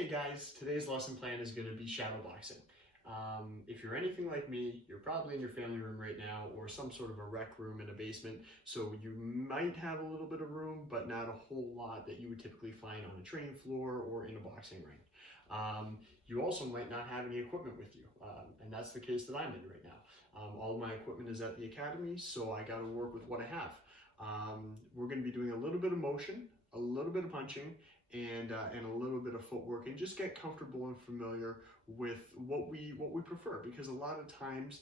Hey guys, today's lesson plan is going to be shadow boxing. If you're anything like me, you're probably in your family room right now or some sort of a rec room in a basement, so you might have a little bit of room, but not a whole lot that you would typically find on a training floor or in a boxing ring. You also might not have any equipment with you, and that's the case that I'm in right now. All of my equipment is at the academy, so I got to work with what I have. We're going to be doing a little bit of motion, a little bit of punching, and a little bit of footwork, and just get comfortable and familiar with what we prefer, because a lot of times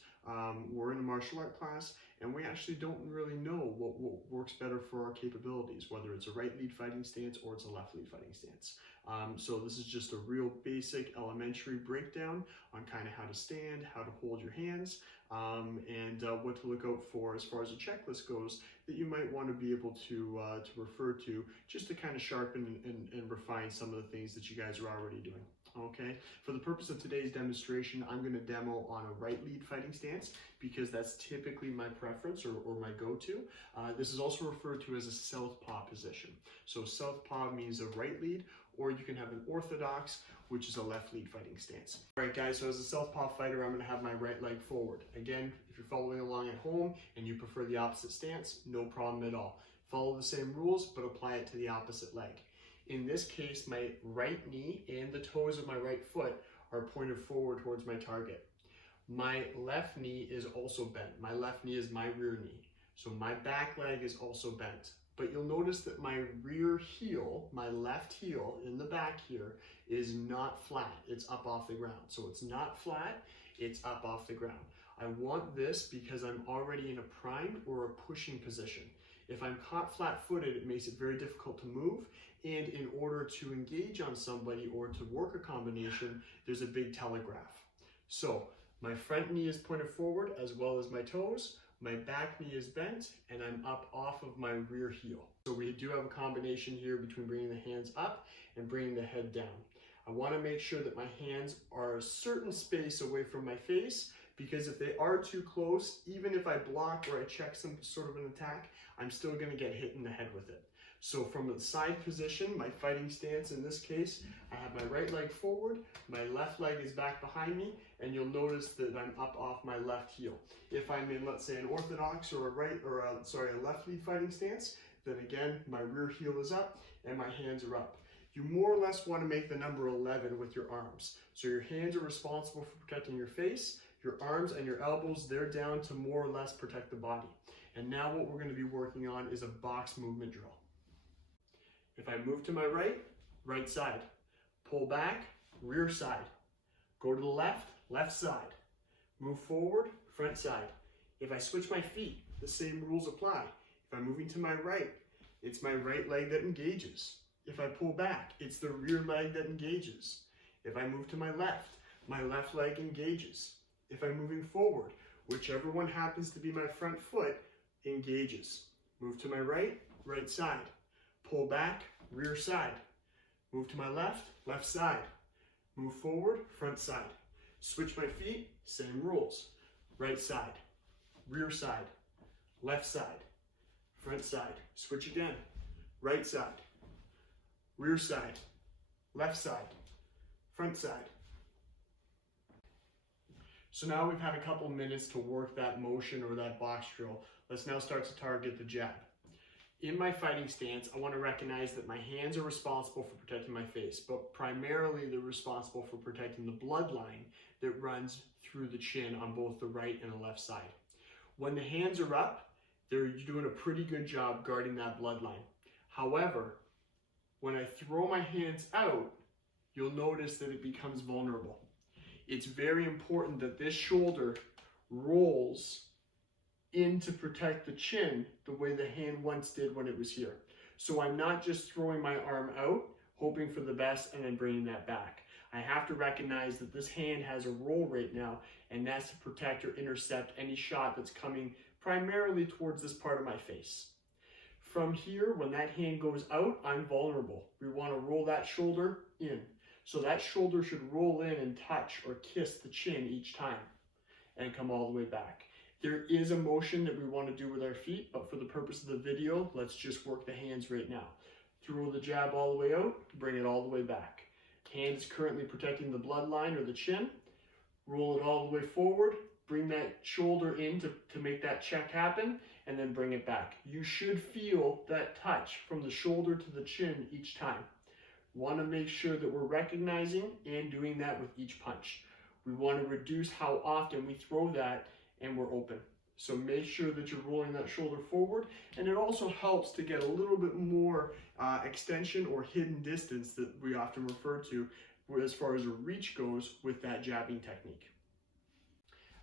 we're in a martial art class and we actually don't really know what works better for our capabilities, whether it's a right lead fighting stance or it's a left lead fighting stance. So this is just a real basic elementary breakdown on kind of how to stand, how to hold your hands, and what to look out for as far as a checklist goes that you might want to be able to refer to, just to kind of sharpen and refine some of the things that you guys are already doing. Okay, for the purpose of today's demonstration, I'm going to demo on a right lead fighting stance because that's typically my preference or my go-to. This is also referred to as a southpaw position. So southpaw means a right lead, or you can have an orthodox, which is a left lead fighting stance. All right guys, so as a southpaw fighter, I'm going to have my right leg forward. Again, if you're following along at home and you prefer the opposite stance, no problem at all. Follow the same rules, but apply it to the opposite leg. In this case, my right knee and the toes of my right foot are pointed forward towards my target. My left knee is also bent. My left knee is my rear knee. So my back leg is also bent. But you'll notice that my rear heel, my left heel in the back here, is not flat. It's up off the ground. So it's not flat, it's up off the ground. I want this because I'm already in a primed or a pushing position. If I'm caught flat-footed, it makes it very difficult to move, and in order to engage on somebody or to work a combination, there's a big telegraph. So my front knee is pointed forward as well as my toes, my back knee is bent, and I'm up off of my rear heel. So we do have a combination here between bringing the hands up and bringing the head down. I want to make sure that my hands are a certain space away from my face, because if they are too close, even if I block or I check some sort of an attack, I'm still going to get hit in the head with it. So from the side position, my fighting stance in this case, I have my right leg forward, my left leg is back behind me, and you'll notice that I'm up off my left heel. If I'm in, let's say, an orthodox or a left lead fighting stance, then again, my rear heel is up and my hands are up. You more or less want to make the number 11 with your arms. So your hands are responsible for protecting your face, your arms and your elbows, they're down to more or less protect the body. And now what we're going to be working on is a box movement drill. If I move to my right, right side. Pull back, rear side. Go to the left, left side. Move forward, front side. If I switch my feet, the same rules apply. If I'm moving to my right, it's my right leg that engages. If I pull back, it's the rear leg that engages. If I move to my left leg engages. If I'm moving forward, whichever one happens to be my front foot engages. Move to my right, right side. Pull back, rear side. Move to my left, left side. Move forward, front side. Switch my feet, same rules. Right side, rear side, left side, front side. Switch again. Right side, rear side, left side, front side. So now we've had a couple minutes to work that motion or that box drill. Let's now start to target the jab. In my fighting stance, I want to recognize that my hands are responsible for protecting my face, but primarily they're responsible for protecting the bloodline that runs through the chin on both the right and the left side. When the hands are up, they're doing a pretty good job guarding that bloodline. However, when I throw my hands out, you'll notice that it becomes vulnerable. It's very important that this shoulder rolls in to protect the chin the way the hand once did when it was here. So I'm not just throwing my arm out, hoping for the best, and then bringing that back. I have to recognize that this hand has a roll right now, and that's to protect or intercept any shot that's coming primarily towards this part of my face. From here, when that hand goes out, I'm vulnerable. We want to roll that shoulder in. So that shoulder should roll in and touch or kiss the chin each time and come all the way back. There is a motion that we want to do with our feet, but for the purpose of the video, let's just work the hands right now. Throw the jab all the way out, bring it all the way back. Hand is currently protecting the bloodline or the chin. Roll it all the way forward. Bring that shoulder in to make that check happen, and then bring it back. You should feel that touch from the shoulder to the chin each time. Want to make sure that we're recognizing and doing that with each punch. We want to reduce how often we throw that and we're open. So make sure that you're rolling that shoulder forward, and it also helps to get a little bit more extension or hidden distance that we often refer to as far as a reach goes with that jabbing technique.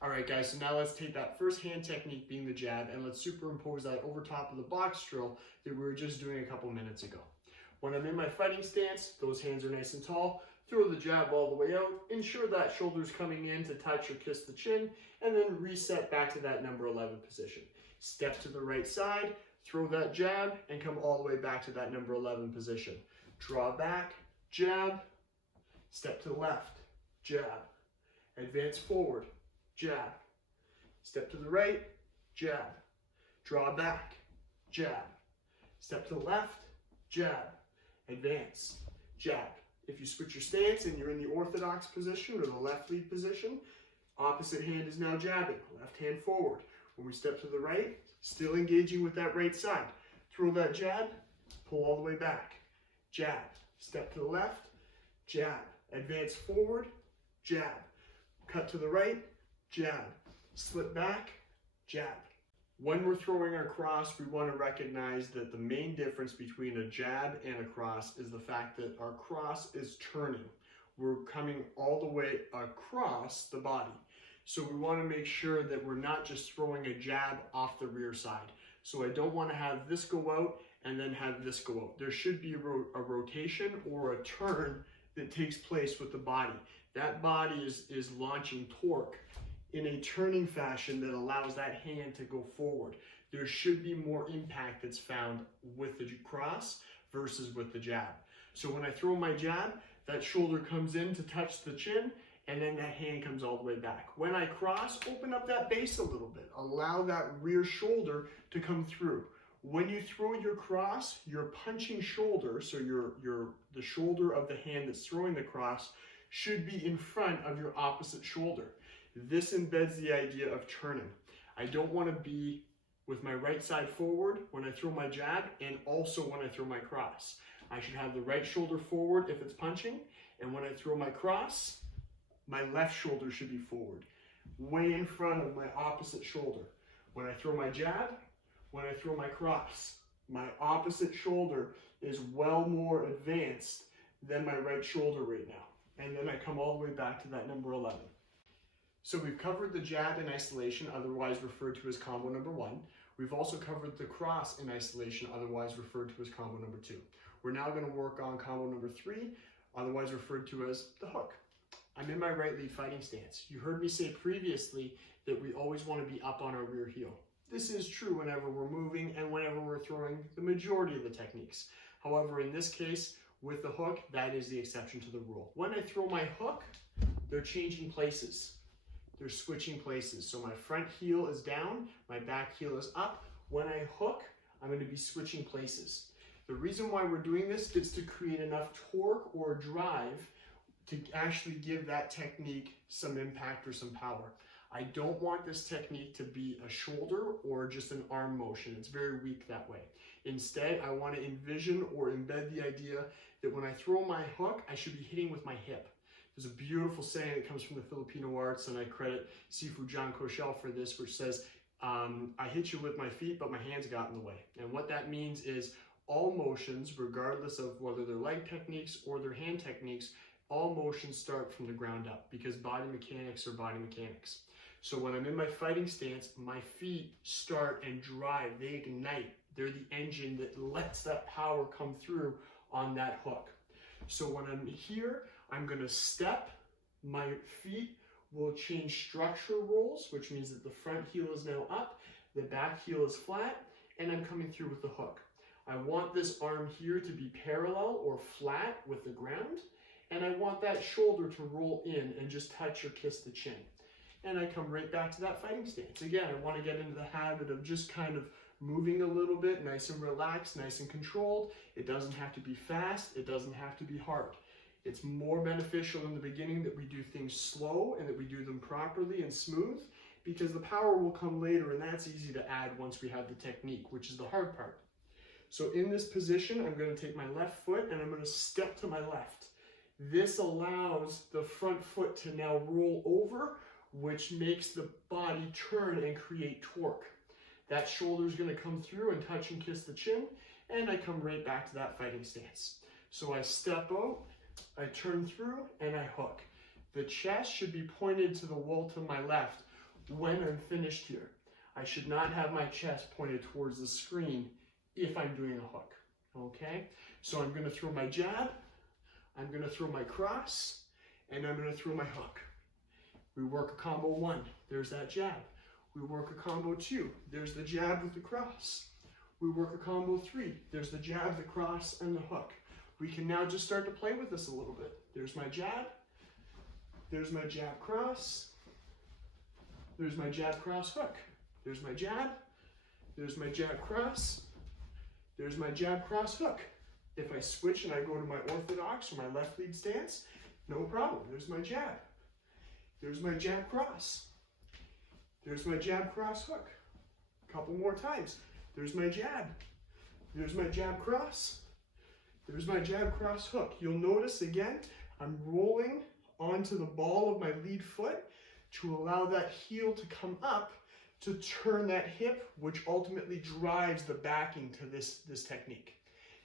All right, guys, so now let's take that first hand technique being the jab, and let's superimpose that over top of the box drill that we were just doing a couple minutes ago. When I'm in my fighting stance, those hands are nice and tall. Throw the jab all the way out. Ensure that shoulder's coming in to touch or kiss the chin, and then reset back to that number 11 position. Step to the right side, throw that jab, and come all the way back to that number 11 position. Draw back, jab, step to the left, jab, advance forward, jab, step to the right, jab, draw back, jab, step to the left, jab, advance, jab. If you switch your stance and you're in the orthodox position or the left lead position, opposite hand is now jabbing, left hand forward. When we step to the right, still engaging with that right side. Throw that jab, pull all the way back, jab, step to the left, jab, advance forward, jab, cut to the right, jab, slip back, jab. When we're throwing our cross, we want to recognize that the main difference between a jab and a cross is the fact that our cross is turning. We're coming all the way across the body. So we want to make sure that we're not just throwing a jab off the rear side. So I don't want to have this go out and then have this go out. There should be a rotation or a turn that takes place with the body. That body is launching torque in a turning fashion that allows that hand to go forward. There should be more impact that's found with the cross versus with the jab. So when I throw my jab, that shoulder comes in to touch the chin, and then that hand comes all the way back. When I cross, open up that base a little bit. Allow that rear shoulder to come through. When you throw your cross, your punching shoulder, so the shoulder of the hand that's throwing the cross, should be in front of your opposite shoulder. This embeds the idea of turning. I don't want to be with my right side forward when I throw my jab and also when I throw my cross. I should have the right shoulder forward if it's punching, and when I throw my cross, my left shoulder should be forward, way in front of my opposite shoulder. When I throw my jab, when I throw my cross, my opposite shoulder is well more advanced than my right shoulder right now. And then I come all the way back to that number 11. So we've covered the jab in isolation, otherwise referred to as combo number 1. We've also covered the cross in isolation, otherwise referred to as combo number 2. We're now going to work on combo number 3, otherwise referred to as the hook. I'm in my right lead fighting stance. You heard me say previously that we always want to be up on our rear heel. This is true whenever we're moving and whenever we're throwing the majority of the techniques. However, in this case, with the hook, that is the exception to the rule. When I throw my hook, they're changing places. They're switching places. So my front heel is down, my back heel is up. When I hook, I'm going to be switching places. The reason why we're doing this is to create enough torque or drive to actually give that technique some impact or some power. I don't want this technique to be a shoulder or just an arm motion. It's very weak that way. Instead, I want to envision or embed the idea that when I throw my hook, I should be hitting with my hip. There's a beautiful saying that comes from the Filipino arts, and I credit Sifu John Koshel for this, which says, I hit you with my feet, but my hands got in the way. And what that means is all motions, regardless of whether they're leg techniques or they're hand techniques, all motions start from the ground up because body mechanics are body mechanics. So when I'm in my fighting stance, my feet start and drive, they ignite. They're the engine that lets that power come through on that hook. So when I'm here, I'm going to step, my feet will change structure roles, which means that the front heel is now up, the back heel is flat, and I'm coming through with the hook. I want this arm here to be parallel or flat with the ground, and I want that shoulder to roll in and just touch or kiss the chin. And I come right back to that fighting stance. Again, I want to get into the habit of just kind of moving a little bit, nice and relaxed, nice and controlled. It doesn't have to be fast. It doesn't have to be hard. It's more beneficial in the beginning that we do things slow and that we do them properly and smooth, because the power will come later, and that's easy to add once we have the technique, which is the hard part. So in this position, I'm going to take my left foot and I'm going to step to my left. This allows the front foot to now roll over, which makes the body turn and create torque. That shoulder is going to come through and touch and kiss the chin, and I come right back to that fighting stance. So I step out, I turn through, and I hook. The chest should be pointed to the wall to my left when I'm finished here. I should not have my chest pointed towards the screen if I'm doing a hook, okay? So I'm going to throw my jab, I'm going to throw my cross, and I'm going to throw my hook. We work a combo 1, there's that jab. We work a combo 2, there's the jab with the cross. We work a combo 3, there's the jab, the cross, and the hook. We can now just start to play with this a little bit. There's my jab, there's my jab cross, there's my jab cross hook. There's my jab, there's my jab cross, there's my jab cross hook. If I switch and I go to my orthodox or my left lead stance, no problem. There's my jab. There's my jab cross. There's my jab cross hook. A couple more times. There's my jab. There's my jab cross. There's my jab cross hook. You'll notice again, I'm rolling onto the ball of my lead foot to allow that heel to come up to turn that hip, which ultimately drives the backing to this technique.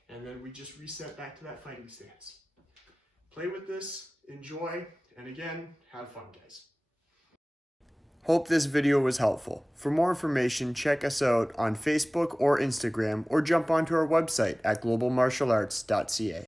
And then we just reset back to that fighting stance. Play with this, enjoy, and again, have fun, guys. Hope this video was helpful. For more information, check us out on Facebook or Instagram, or jump onto our website at globalmartialarts.ca.